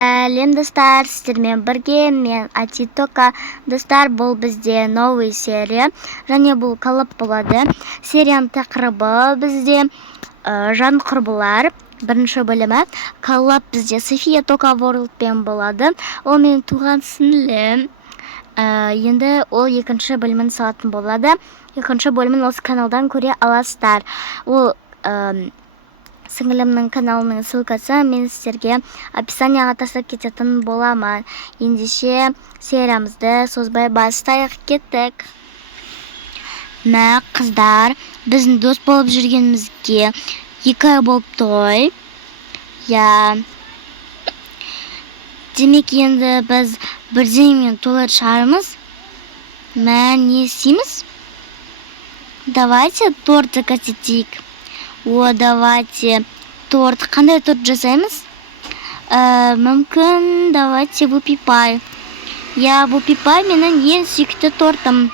Сәлем достар, сіздермен бірге мен Атитока. Достар, бұл бізде новый серия, және бұл қалып болады. Серияның тақырыбы бізде жан құрбылар. Бірінші бөлімі қалып бізде София Тока Ворлдпен болады. Ол менің туған сіңлім. Енді ол екінші бөлімін салатын болады. Екінші бөлімін осы каналдан көре аласыздар. Ол сіңілімнің каналының ссылкасы мен сіздерге описанияға тастап кететін боламын. Ендеше сериямызды созбай бастайық, кеттік. Мә, қыздар, біздің дос болып жүргенімізге 2 ай болыпты ғой. Демек енді біз бірдеңемен толар шығармыз. Мә, не істейміз? Давайте торт закатетейік. Давайте торт. Қандай торт жасаймыз? Мүмкін давайте вупи-пай. Вупи-пай менің ең сүйікті тортым.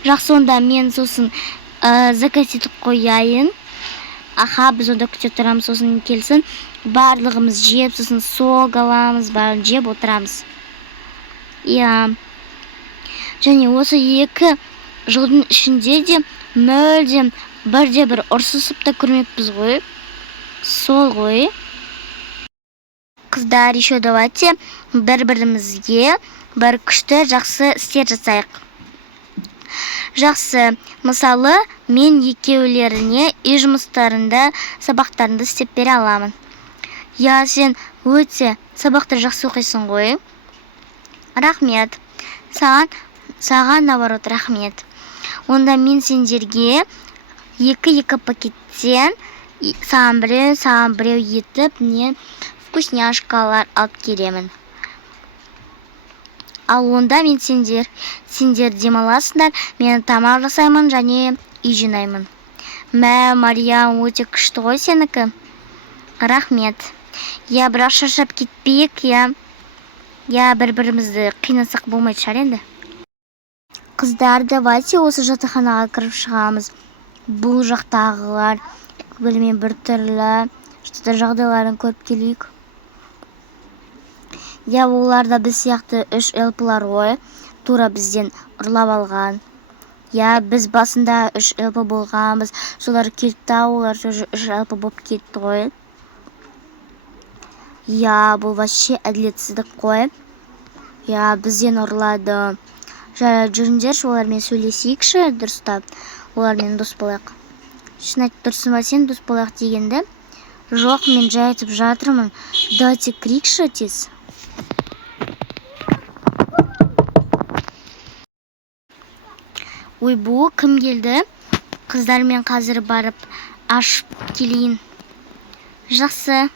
Жақсы, онда мен сосын закатетіп қояйын. Біз онда күте тұрамыз, сосын келсін. Барлығымыз жеп, сосын сок аламыз, барлығын жеп отырамыз. Және осы 2 жылдың ішінде де мүлдем бірде-бір ұрсысып та көрмеппіз ғой. Сол ғой. Қыздар, еще давайте бір-бірімізге бір күшті жақсы істер жасайық. Жақсы, мысалы, мен екеулеріне үй жұмыстарында, сабақтарында істеп бере аламын. Сен өте сабақты жақсы оқисың ғой. Рахмет. Саған наоборот рахмет. Онда мен сендерге 2 пакеттен саған біреу етіп вкусняшкалар алып келемін. Ал онда мен сендер демаласыңдар, мен тамақ жасаймын және үй жинаймын. Мә, Мария, өте күшті ғой сенікі. Рахмет. Бірақ шаршап кетпейік, бір-бірімізді қинасақ болмайды шығар енді. Қыздар, давайте осы жатақханаға кіріп шығамыз. Бұл жақтағылар білмей бір түрлі жағдайларын көріп келейік. Олар да біз сияқты 3 элпылар ғой, тура бізден ұрлап алған. Біз басында 3 элпы болғанбыз, солар кетті, олар 3 элпы болып кетті ғой. Бұл вообще әділетсіздік қой. Бізден ұрлады. Жүріңдерші, олармен сөйлесейікші дұрыстап. Олармен дос болайық. Шын айтып тұрсың ба сен дос болайық дегенді? Жоқ, мен жай айтып жатырмын. Дайте крикші тез. Бұл кім келді? Қыздар, мен қазір барып ашып келейін. Жақсы.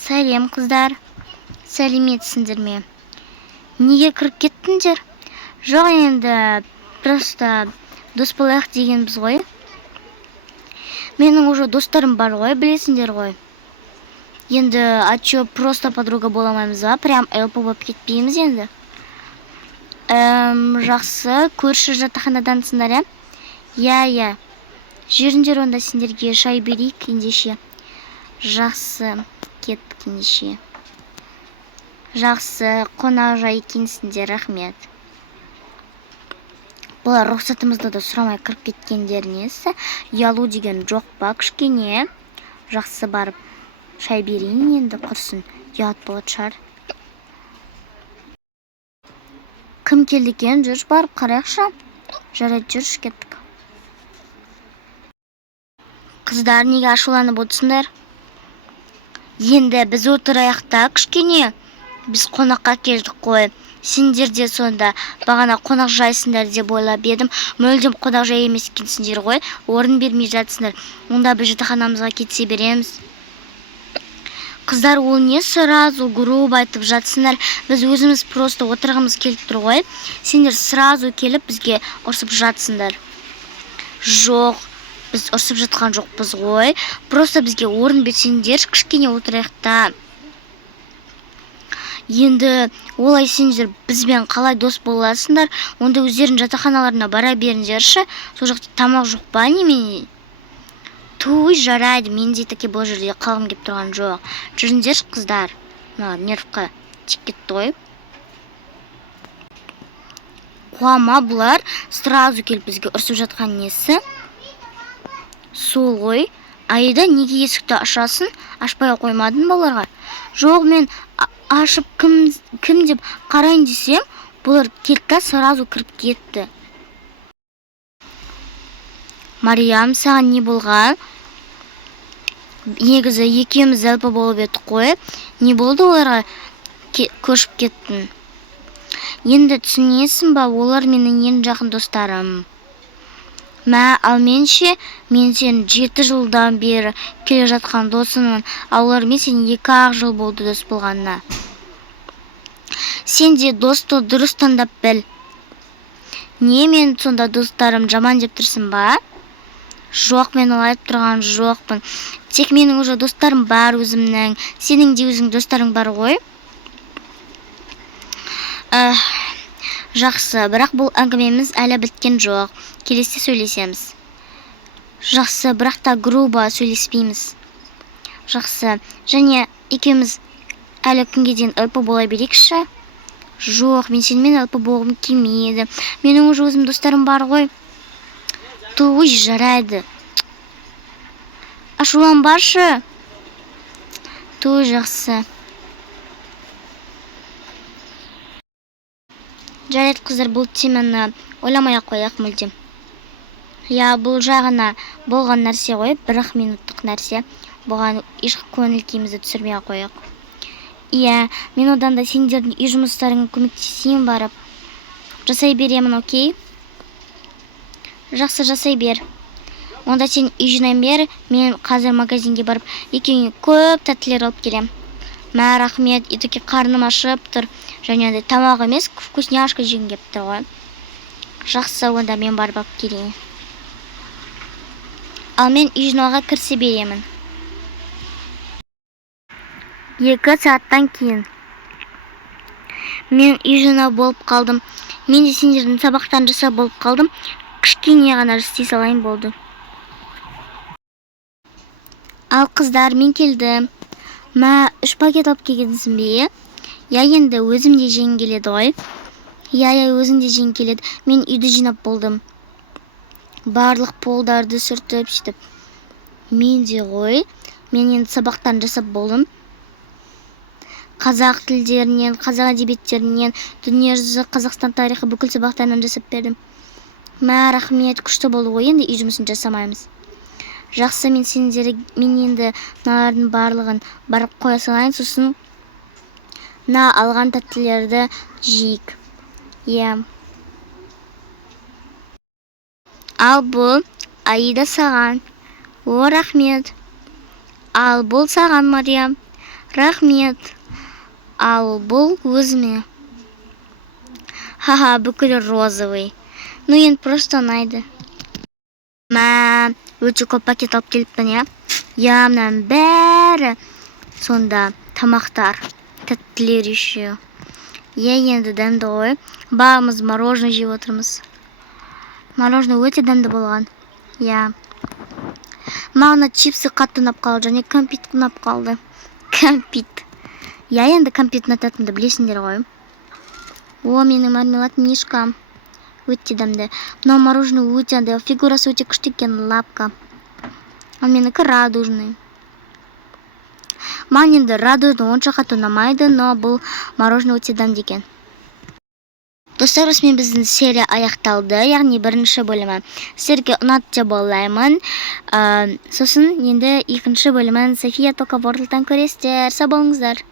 Сәлем, қыздар. Сәлеметсіңдер ме? Неге кіріп кеттіңдер? Жоқ, енді просто дос болайық дегенбіз ғой. Менің уже достарым бар ғой, білесіңдер ғой. Енді просто подруга боламаймыз ба? Прям элпы болып кетпейміз енді. Жақсы, көрші жатақханадансыңдар, Жүріңдер, онда сендерге шай берейік ендеше. Жақсы, кеттік ендеше. Жақсы, қонақжай екенсіңдер, рахмет. Бұлар рұқсатымызды да сұрамай кіріп кеткендер несі? Ұялу деген жоқ па кішкене? Жақсы, барып шай берейін енді, құрсын. Ұят болады шығар. Кім келді екен? Жүрш, барып қарайықшы. Жарайды, жүрш, кеттік. Қыздар, неге ашуланып отырсыңдар? Енді біз отырайық та кішкене. Біз қонаққа келдік қой. Сендер де сонда бағана қонақ жайсыңдар деп ойлап едім. Мүлдем қонақ жай емес екенсіңдер ғой. Орын бермей жатсыңдар. Онда біз жатақханамызға кетсе береміз. Қыздар, ол не сразу грубо айтып жатсыңдар? Біз өзіміз просто отырғымыз келіп тұр ғой. Сендер сразу келіп бізге ұрсып жатсыңдар. Жоқ, біз ұрсып жатқан жоқпыз ғой. Просто бізге орын берсеңдер, кішкене отырайық та. Енді олай сендер бізбен қалай дос боласыңдар? Онда өздерін жатақханаларына бара беріңдерші. Сол жақта тамақ жоқ па немене? Туй, жарайды, менде таки бұл жерде қалғым кеп тұрған жоқ. Жүріңдерші қыздар. Нервқа тик кетті ғой. Қуама, бұлар сразу келіп бізге ұрсып жатқан несі? Сол ғой. Аида, неге есікті ашасын? Ашпай қоймадың балаларға? Жоқ, мен ашып кім деп қарайын десем, бұлар келді сразу кіріп кетті. Мариям, саған не болған? Негізі екеуміз әлпі болып еді қой. Не болды оларға көшіп кеттің? Енді түсінесің ба, олар менің ең жақын достарым. Ал менше, мен сен 7 жылдан бері келе жатқан досымын, олар мен сен 2 жыл болды дос болғанына. Сен де досты дұрыс таңдап біл. Не, мен сонда достарым жаман деп тұрсың ба? Жоқ, мен олай тұрған жоқпын. Тек менің уже достарым бар өзімнің. Сенің де өзің достарың бар ғой? Жақсы, бірақ бұл әңгімеміз әлі біткен жоқ. Келесте сөйлесеміз. Жақсы, бірақ та грубо сөйлеспейміз. Жақсы, және екеуміз әлі күнге дейін ылпы бола берекші? Жоқ, мен сенімен ылпы болғым келмейді. Менің уже өзім достарым бар ғой. Туй, жарайды. Ашуланбашы. Туй, жақсы. Жарайды, қыздар, бұл теманы ойламай-ақ қояйық мүлдем. Бұл жағына болған нәрсе ғой, 1 минуттық нәрсе. Бұған еш көңіл күйімізді түсірмей-ақ қояйық. Мен одан да сендердің үй жұмыстарыңа көмектесейін барып. Жасай беремін, окей? Жақсы, жасай бер. Онда сен үй жинай бер, мен қазір магазинге барып, екеуіңе көп тәттілер алып келем. Рахмет, етеке қарным ашып тұр. Және де тамақ емес, вкусняшка жегім кеп тұр ғой. Жақсы, онда мен барып алып келейін. Ал мен үй жинауға кірісе беремін. 2 сағаттан кейін. Мен үй жинау болып қалдым. Мен де сендердің сабақтан жасап болып қалдым. Кішкене ғана істей салайын болды. Ал қыздар, мен келдім. 3 пакет алып келгенсің бе? Енді өзім де жең келеді ғой. Өзім де жең келеді. Мен үйді жинап болдым. Барлық полдарды сүртіп, сөйтіп. Мен де ғой. Мен енді сабақтан жасап болдым. Қазақ тілдерінен, қазақ әдебиеттерінен, дүниежүзі, Қазақстан тарихы бүкіл сабақтарынан жасап бердім. Рахмет, күшті болды ғой, енді үй жұмысын жасамаймыз. Жақсы, мен енді мыналардың барлығын барып қоя салайын, сосын алған тәттілерді жейік. Ал бұл Аида саған. Рахмет. Ал бұл саған, Мариям. Рахмет. Ал бұл өзіме. Бүкілі розовый. Енді просто ұнайды. Өте көп пакет алып келіппін, Мынаның бәрі сонда тамақтар, тәттілер еще. Енді дәмді ғой. Барлығымыз мороженое жеп отырмыз. Мороженое өте дәмді болған. Маған чипсы қатты ұнап қалды, және кәмпит ұнап қалды. Кәмпит. Енді кәмпит ұнататынды білесіңдер ғой. Менің мармелад мишкам. Өте дәмді. Мынау мороженое өте дәмді. Фигурасы өте күшті екен, лапка. Ал менікі радужный. Маған енді радужный онша қатты ұнамайды, но бұл мороженое өте дәмді екен. Достар, осымен біздің серия аяқталды, яғни 1-ші бөлімі. Сіздерге ұнатты деп ойлаймын. Сосын енді 2-ші бөлімін София Тока Ворлдтан көресіздер. Сау болыңыздар.